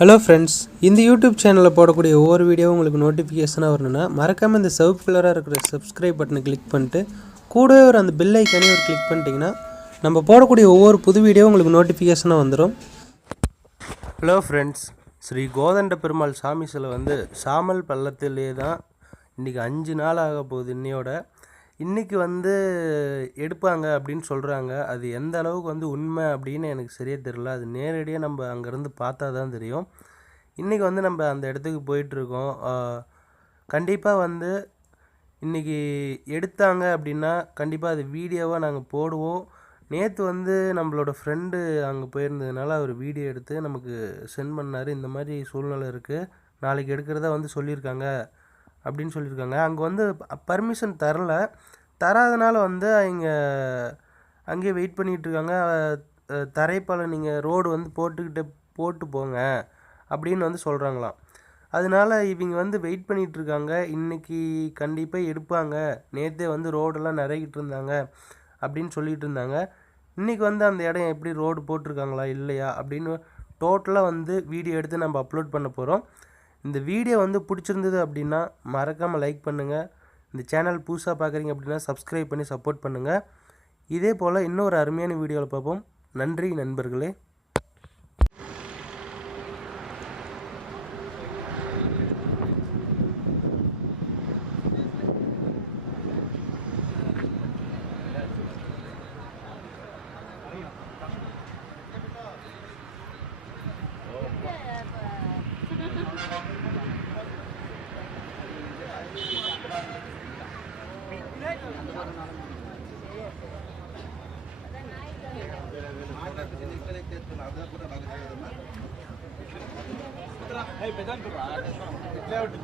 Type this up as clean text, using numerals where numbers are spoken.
Hello friends, இந்த YouTube சேனலில் போடக்கூடிய ஒவ்வொரு வீடியோவும் உங்களுக்கு நோட்டிஃபிகேஷனாக வரணுன்னா மறக்காமல் இந்த சிவப்பு கலராக இருக்கிற சப்ஸ்கிரைப் பட்டனை கிளிக் பண்ணிட்டு கூடவே ஒரு அந்த பெல் ஐக்கானே ஒரு கிளிக் பண்ணிட்டீங்கன்னா நம்ம போடக்கூடிய ஒவ்வொரு புது வீடியோவும் உங்களுக்கு நோட்டிஃபிகேஷனாக வந்துடும். ஹலோ ஃப்ரெண்ட்ஸ், ஸ்ரீ கோதண்ட பெருமாள் சாமி சிலை சாமல் பள்ளத்திலே தான் இன்றைக்கி 5 நாள் ஆக போகுது. இன்றைக்கி எடுப்பாங்க அப்படின்னு சொல்கிறாங்க. அது எந்த அளவுக்கு உண்மை அப்படின்னு எனக்கு சரியாக தெரில. அது நேரடியாக நம்ம அங்கேருந்து பார்த்தா தான் தெரியும். இன்றைக்கி நம்ம அந்த இடத்துக்கு போயிட்டுருக்கோம். கண்டிப்பாக இன்றைக்கி எடுத்தாங்க அப்படின்னா கண்டிப்பாக அது வீடியோவாக நாங்கள் போடுவோம். நேற்று நம்மளோட ஃப்ரெண்டு அங்கே போயிருந்ததுனால அவர் வீடியோ எடுத்து நமக்கு சென்ட் பண்ணார். இந்த மாதிரி சூழ்நிலை இருக்குது, நாளைக்கு எடுக்கிறதா சொல்லியிருக்காங்க அப்படின்னு சொல்லியிருக்காங்க. அங்கே பர்மிஷன் தராதனால அவங்க அங்கேயே வெயிட் பண்ணிகிட்ருக்காங்க. தரைப்பாலம் நீங்கள் ரோடு போட்டு போங்க அப்படின்னு சொல்கிறாங்களாம். அதனால இவங்க வெயிட் பண்ணிகிட்ருக்காங்க. இன்றைக்கி கண்டிப்பாக எடுப்பாங்க. நேற்றே ரோடெல்லாம் நிறையிட்டு இருந்தாங்க அப்படின்னு சொல்லிகிட்டு இருந்தாங்க. இன்றைக்கி அந்த இடம் எப்படி ரோடு போட்டிருக்காங்களா இல்லையா அப்படின்னு டோட்டலாக வீடியோ எடுத்து நம்ம அப்லோட் பண்ண போகிறோம். இந்த வீடியோ பிடிச்சிருந்தது அப்படின்னா மறக்காமல் லைக் பண்ணுங்கள். இந்த சேனல் புதுசாக பார்க்குறீங்க அப்படின்னா சப்ஸ்கிரைப் பண்ணி சப்போர்ட் பண்ணுங்கள். இதே போல் இன்னொரு அருமையான வீடியோவில் பார்ப்போம். நன்றி நண்பர்களே. Hey, pedan tu lah. Lewat tu.